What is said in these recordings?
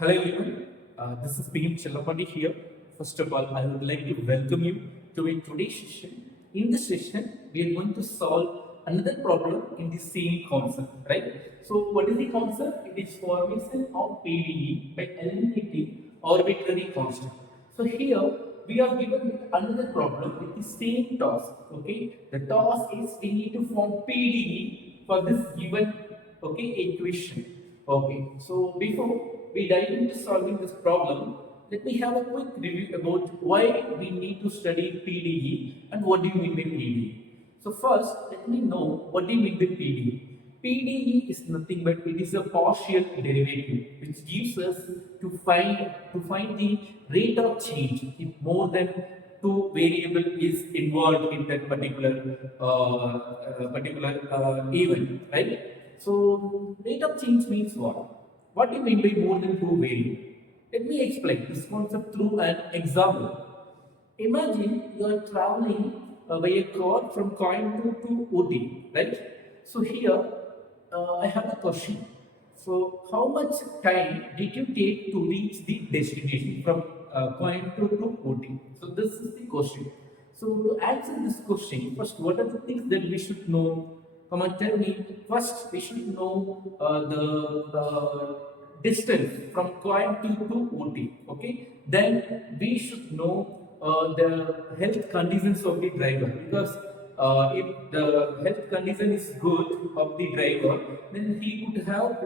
Hello everyone, this is PM Chellapandi here. First of all, I would like to welcome you to a today's session. In this session, we are going to solve another problem in the same concept, right? So, what is the concept? It is formation of PDE by eliminating arbitrary constant. So here we are given with another problem with the same task. Okay, the task is we need to form PDE for this given equation. Okay, so before we dive into solving this problem, let me have a quick review about why we need to study PDE and what do you mean by PDE. So first, let me know what do you mean by PDE. PDE is nothing but it is a partial derivative which gives us to find the rate of change if more than two variable is involved in that particular event, right? So rate of change means what? What do you mean by more than two variable? Let me explain this concept through an example. Imagine you are traveling by a car from Coimbatore to Ooty, right? So here I have a question. So how much time did you take to reach the destination from Coimbatore to Ooty? So this is the question. So to answer this question, first what are the things that we should know? Come on, tell me. First, we should know the distance from Coimbatore to Ooty. Okay. Then we should know the health conditions of the driver, because if the health condition is good of the driver, then he could have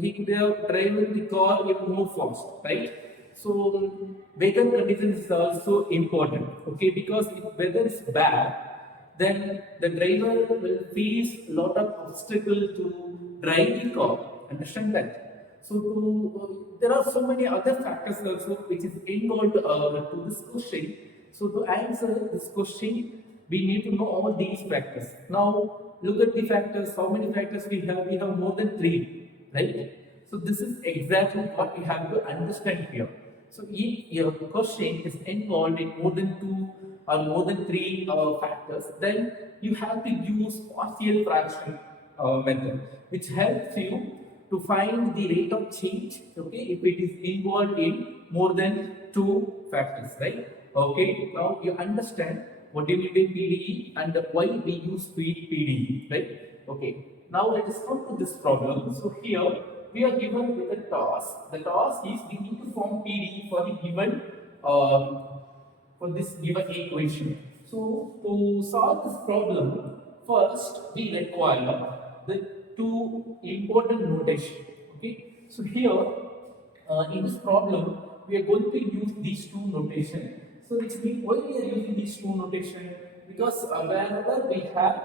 he could have driven the car even more fast, right? So weather conditions is also important, okay, because if weather is bad, then the driver will face a lot of obstacle to drive the car. Understand that? So there are so many other factors also which is involved to this question. So to answer this question, we need to know all these factors. Now look at the factors. How many factors we have? We have more than three, right? So this is exactly what we have to understand here. So if your question is involved in more than two or more than three factors, then you have to use partial fraction method, which helps you to find the rate of change, okay, if it is involved in more than two factors, right? Okay, now you understand what do you mean by PDE and why we use PDE, right? Okay, now let us come to this problem. So here we are given with a task. The task is we need to form PDE for the given for this given equation. So to solve this problem, first we require the two important notation. Okay, so here in this problem we are going to use these two notation. So which means why we are using these two notation? Because wherever we have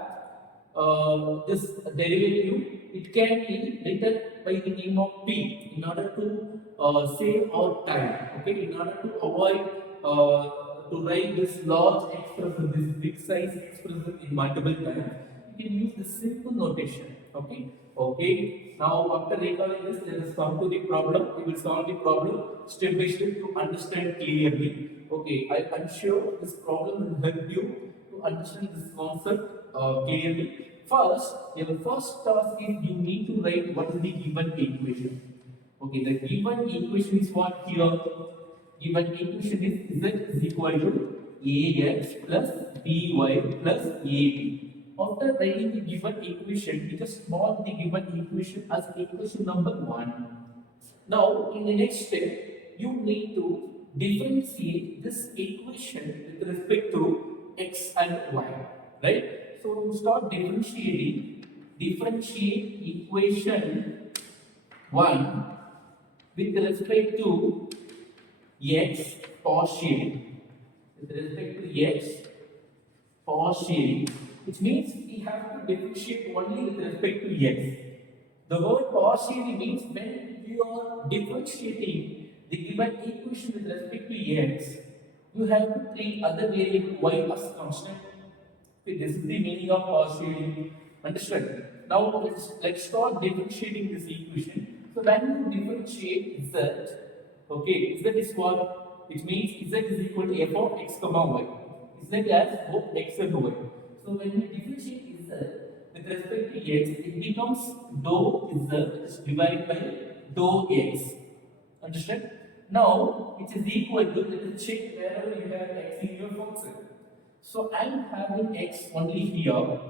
this derivative, it can be written by the name of p in order to save our time. Okay, in order to avoid to write this large expression, this big size expression in multiple times, you can use this simple notation. Okay. Okay. Now after recalling this, let us come to the problem. We will solve the problem step by step to understand clearly. Okay. I am sure this problem will help you to understand this concept clearly. First, your first task is you need to write what is the given equation. Okay, the given equation is what here? Given equation is z is equal to ax plus by plus ab. After writing the given equation, we just mark the given equation as equation number 1. Now, in the next step, you need to differentiate this equation with respect to x and y, right? So, to start differentiate equation 1 with respect to x partial, with respect to x partial, which means we have to differentiate only with respect to x. The word partially means when you are differentiating the given equation with respect to x, you have to treat other variable y as constant. Okay, this is the meaning of partially. Understood? Now let's start differentiating this equation. So when you differentiate z, okay, z is what? Which means z is equal to f of x comma y. Z as both x and y. So when we differentiate z with respect to x, it becomes dou z is divided by dou x. Understand? Now it is equal to, let us check wherever you have x in your function. So I am having x only here.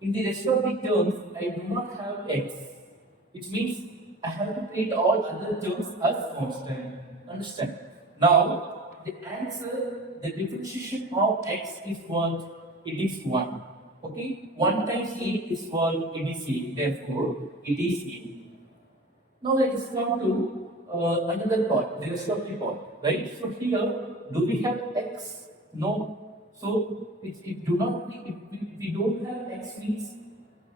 In the rest of the terms, I do not have x, which means I have to treat all other terms as constant. Understand? Now the answer, the differentiation of x is what? It is 1. Okay? 1 times a is what? It is a. Therefore, it is a. Now let us come to another part, the rest of the part, right? So here, do we have x? No. So if do not, if we don't have x means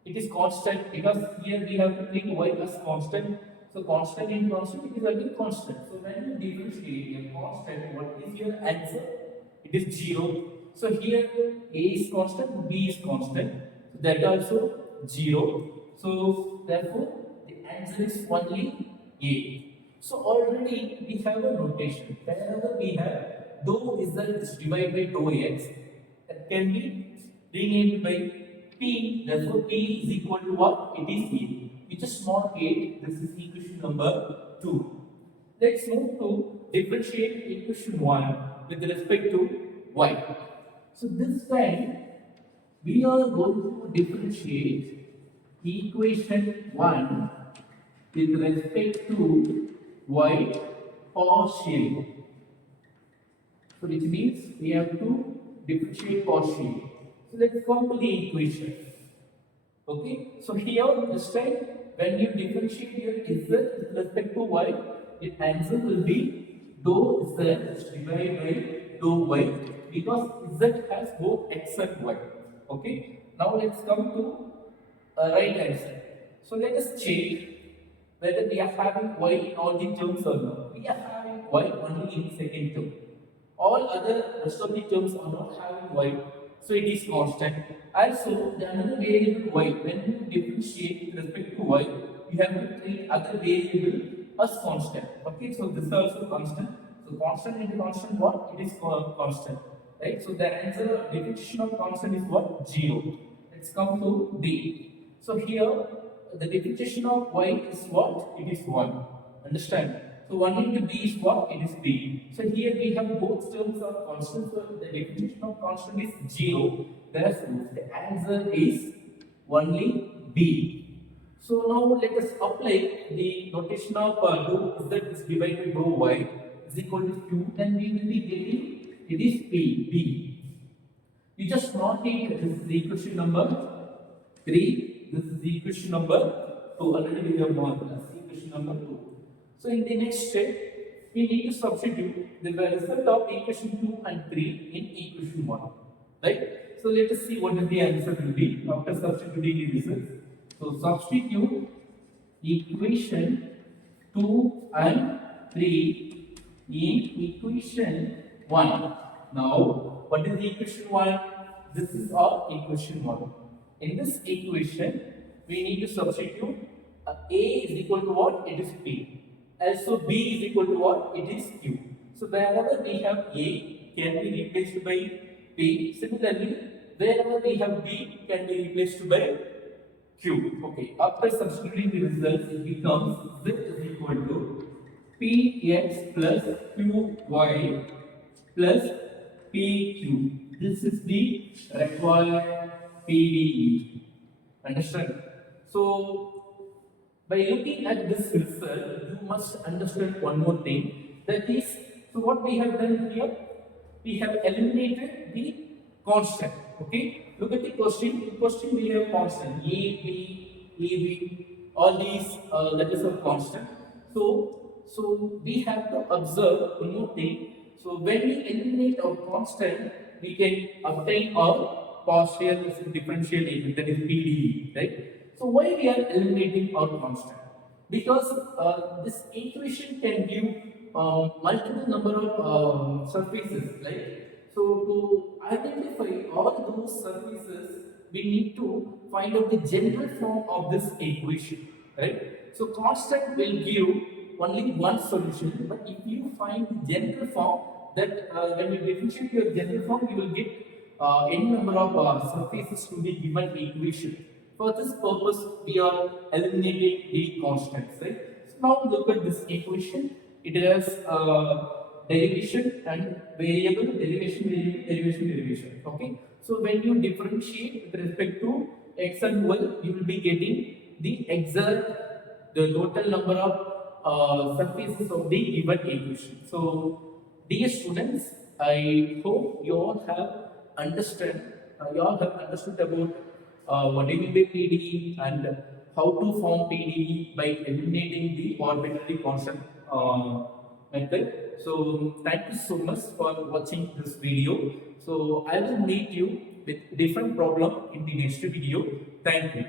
it is constant, because here we have to treat y as constant. So constant in constant, it is again constant. So when you differentiate a constant, what is your answer? It is 0. So here a is constant, b is constant. So that also 0. So therefore the answer is only A. So already we have a notation. Wherever we have dou z is divided by dou x, that can be renamed by P. Therefore P is equal to what? It is A. We just mark it. This is equation number 2. Let's move to differentiate equation 1 with respect to y. So this time we are going to differentiate equation 1 with respect to y partial. So which means we have to differentiate partially. So let's come to the equation. Okay, so here this time when you differentiate your z with respect to y, the answer will be dou z is divided by dou y, because z has both x and y. Okay, now let's come to right answer. So let us check whether we are having y in all the terms or not. We are having y only in second term. All other rest of the terms are not having y, so it is constant. Also, the another variable y, when you differentiate with respect to y, you have to treat other variable as constant. Okay, so this is also constant. So constant into constant, what? It is constant, right? So the answer definition of constant is what? 0. Let's come to B. So here the differentiation of y is what? It is 1. Understand? So 1 into b is what? It is b. So here we have both terms are constant. So the definition of constant is 0. Therefore, the answer is only b. So now let us apply the notation of dou z is divided by dou y is equal to q. Then we will be getting it is b. You just mark it. This is the equation number 3. This is the equation number 2. Already we have marked as equation number 2. So in the next step, we need to substitute the result of equation 2 and 3 in equation 1. Right? So let us see what is the answer will be after substituting the results. So substitute equation 2 and 3 in equation 1. Now, what is the equation 1? This is our equation 1. In this equation, we need to substitute A is equal to what? It is P. Also B is equal to what? It is Q. So wherever we have A can be replaced by P. Similarly, wherever we have B can be replaced by Q. Okay. After substituting the results, it becomes Z is equal to Px plus Qy plus PQ. This is the required PDE. Understand? So, by looking at this result, you must understand one more thing. That is, so what we have done here, we have eliminated the constant. Okay? Look at the question. In question we have constant A, B, A, B. All these letters are constant. So we have to observe one more thing. So when we eliminate our constant, we can obtain our partial differential equation, that is PDE, right? So why we are eliminating our constant? Because this equation can give multiple number of surfaces, right? So to identify all those surfaces, we need to find out the general form of this equation, right? So constant will give only one solution, but if you find the general form, that when you differentiate your general form, you will get any number of surfaces to the given equation. For this purpose, we are eliminating the constants, right? So now look at this equation. It has derivation and variable, derivation. Okay. So when you differentiate with respect to x and y, you will be getting the exact, the total number of surfaces of the given equation. So, dear students, I hope you all have understood about what do you mean by PDE and how to form PDE by eliminating the arbitrary constant method. So, thank you so much for watching this video. So, I will meet you with different problem in the next video. Thank you.